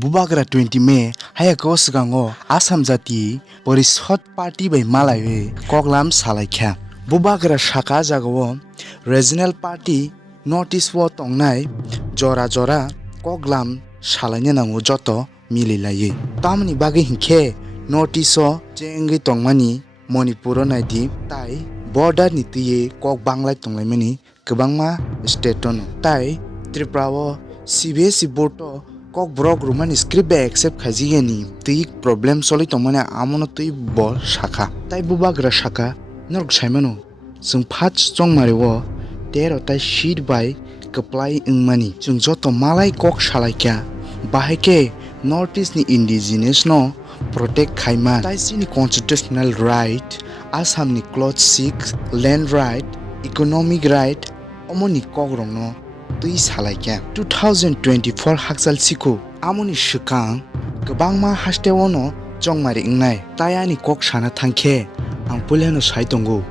Bubagra 20 May hayako sigango Asam Jati Porishod Party by Malai Koglam Salaikha Bubagra Shaka Jagawo Regional Party Notice wo tongnai Jora Jora Koglam Salanya nango joto mililaye Tamni bagi hinkhe Notice o jengi tongmani Manipuro naidi tai border nitiye kok banglai tonglaimani kwbangma state no tai Tripura o CBSE board o kok brok rumani script ba accept khajigani tui problem soli tongmani amono tui bo shaka tai bubagra shaka nork saimano jung phat chongmari o tero tai sheet by apply ingmani jung joto malai kok salaikya bahike notice ni indigenous no protect khaiman tai sini constitutional right Assam ni clause 6 land right economic right omoni kogrong no tui salaikya 2024 haksal siku amoni shikang kwbangma hasteo no chongmari ingnai tayani kok sana thangkhe ang pulyano saitongo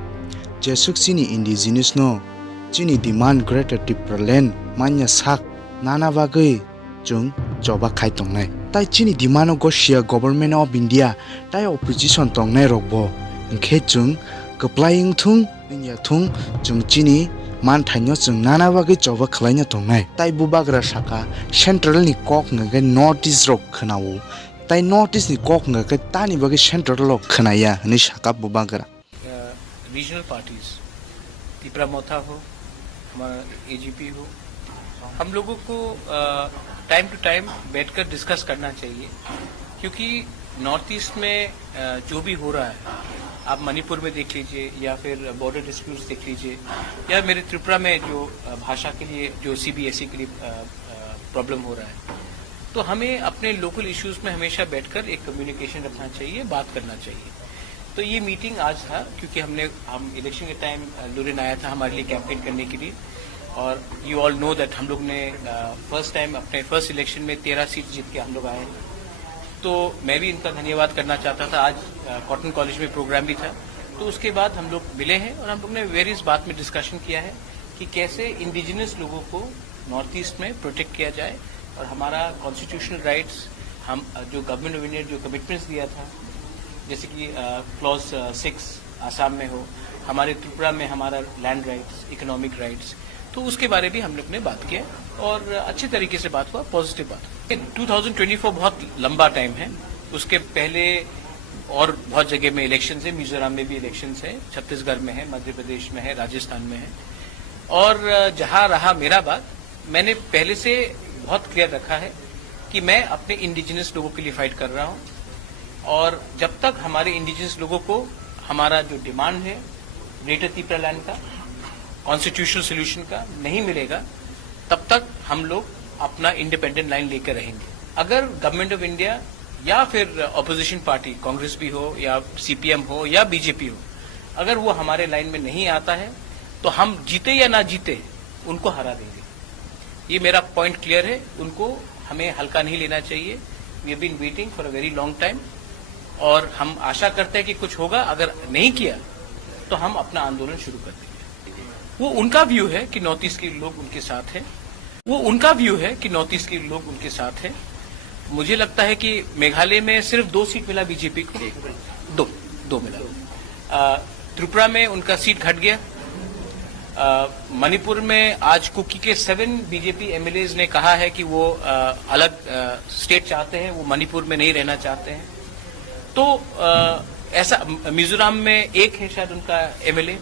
jesuk chini indigenous no chini demand greater Tripura land manya sak nana bagui chung joba khai tongnai tai chini demand go shia government of India tai opposition tongnai rokbo ingkhe chung applying thung inya thung chung chini man thaino chung nana bagui joba khlaina tongnai tai bubagra saka central ni kok ngage notice rok khnawo tai notice ni kok ngage tani bagui central rok khnaya ni saka bubagra regional parties Tripura Motha हो हमारा AGP हो हम लोगों को time to time बैठकर discuss करना चाहिए क्योंकि नॉर्थ ईस्ट में जो भी हो रहा है आप मणिपुर में देख लीजिए या फिर बॉर्डर डिस्प्यूट्स देख लीजिए या मेरे त्रिपुरा में जो भाषा के लिए जो सीबीएसई के लिए प्रॉब्लम हो रहा है तो हमें अपने लोकल इश्यूज में हमेशा बैठकर एक कम्युनिकेशन रखना चाहिए बात करना चाहिए तो ये मीटिंग आज था क्योंकि हम इलेक्शन के टाइम लुरिन आया था हमारे लिए कैंपेन करने के लिए और यू ऑल नो दैट हम लोग ने फर्स्ट टाइम अपने फर्स्ट इलेक्शन में 13 सीट जीत के हम लोग आए तो मैं भी इनका धन्यवाद करना चाहता था आज कॉटन कॉलेज में प्रोग्राम भी था तो उसके बाद हम लोग मिले हैं और हम लोग ने वेरियस बात में डिस्कशन किया है कि कैसे इंडिजिनस लोगों को नॉर्थ ईस्ट में प्रोटेक्ट किया जाए और हमारा कॉन्स्टिट्यूशनल राइट्स हम जो गवर्नमेंट ऑफ इंडिया जो कमिटमेंट्स दिया था जैसे कि क्लॉज 6 आसाम में हो हमारे त्रिपुरा में हमारा लैंड राइट्स इकोनॉमिक राइट्स तो उसके बारे में हम लोग ने बात किया और अच्छे तरीके से बात हुआ पॉजिटिव बात 2024 बहुत लंबा टाइम है उसके पहले और बहुत जगह में इलेक्शन है मिजोरम में भी इलेक्शन है छत्तीसगढ़ में है मध्य प्रदेश में है राजस्थान में है और जहां रहा मेरा बात मैंने पहले से बहुत क्लियर रखा है कि मैं अपने इंडिजिनस लोगों के लिए फाइट कर रहा हूं और जब तक हमारे इंडिजिनस लोगों को हमारा जो डिमांड है ग्रेटर त्रिपुरा लैंड का कॉन्स्टिट्यूशनल सोल्यूशन का नहीं मिलेगा तब तक हम लोग अपना इंडिपेंडेंट लाइन लेकर रहेंगे अगर गवर्नमेंट ऑफ इंडिया या फिर ऑपोजिशन पार्टी कांग्रेस भी हो या सीपीएम हो या बीजेपी हो अगर वो हमारे लाइन में नहीं आता है तो हम जीते या ना जीते उनको हरा देंगे ये मेरा पॉइंट क्लियर है उनको हमें हल्का नहीं लेना चाहिए we have been waiting for a very long time और हम आशा करते हैं कि कुछ होगा अगर नहीं किया तो हम अपना आंदोलन शुरू कर देंगे वो उनका व्यू है कि नॉर्थ ईस्ट के लोग उनके साथ हैं वो उनका व्यू है कि नॉर्थ ईस्ट के लोग उनके साथ हैं मुझे लगता है कि मेघालय में सिर्फ 2 सीट मिला बीजेपी को दो मिला त्रिपुरा में उनका सीट घट गया मणिपुर में आज कुकी के 7 बीजेपी एमएलएज ने कहा है कि वो अलग स्टेट चाहते हैं वो मणिपुर में नहीं रहना चाहते हैं तो ऐसा मिजोरम में एक है शायद उनका एमएलए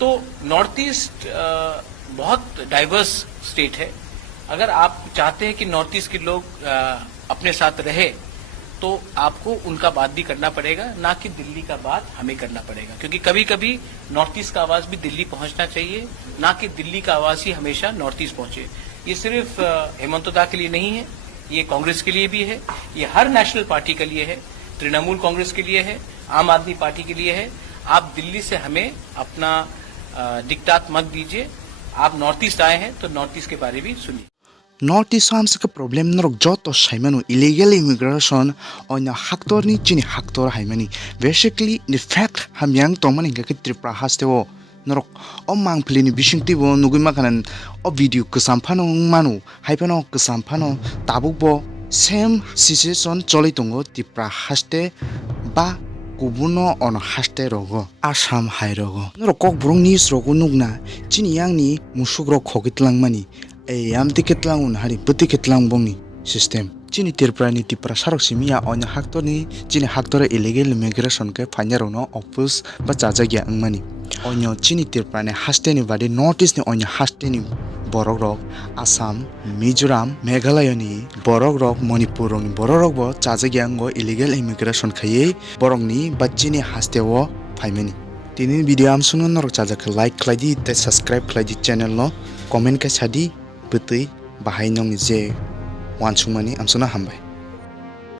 तो नॉर्थ ईस्ट बहुत डाइवर्स स्टेट है अगर आप चाहते हैं कि नॉर्थ ईस्ट के लोग अपने साथ रहे तो आपको उनका बात भी करना पड़ेगा ना कि दिल्ली का बात हमें करना पड़ेगा क्योंकि कभी कभी नॉर्थ ईस्ट का आवाज भी दिल्ली पहुंचना चाहिए ना कि दिल्ली का आवाज ही हमेशा नॉर्थ ईस्ट पहुंचे ये सिर्फ हेमंत दा के लिए नहीं है ये कांग्रेस के लिए भी है ये हर नेशनल पार्टी के लिए है तृणमूल कांग्रेस के लिए है आम आदमी पार्टी के लिए है आप दिल्ली से हमें अपना डिक्टाट मत दीजिए आप नॉर्थ ईस्ट आए हैं तो नॉर्थ ईस्ट के बारे में सुनिए North East Amsika problem norok joto saimanu illegal immigration on haktor ni chini haktor haimani basically the fact hamyang tongmani ga Tripura hasteo norok omang plini bisingti bo nugui makanan o video kesam phano manu haipano kesam phano tabuk bo Same situation choli tongo Tripura haste ba kubuno ono haste rogo Assam hai rogo. Noro kok burung news rogo nugna chini yang ni musuk rok khogitlang mani. Am tiketlang un hari buti ketlang bongni system. Chini Tripura ni Tripura sarok simia onya haktor ni chini haktor illegal immigration ke phanya rono opus ba jajagya angmani. Onyo chini Tripura ni haste ni badi notice ni onya haste ni borok rok Assam, Mizoram, Meghalaya ni borok rok Manipur rok ni borok rok bo chajagyang illegal immigration khaye borok ni bachini haste wo phaimani. Tini video am sunon norok chajak like khlaidi te subscribe khlaidi channel no comment ka sadi butui bahai nong je wansumani am suna hambai.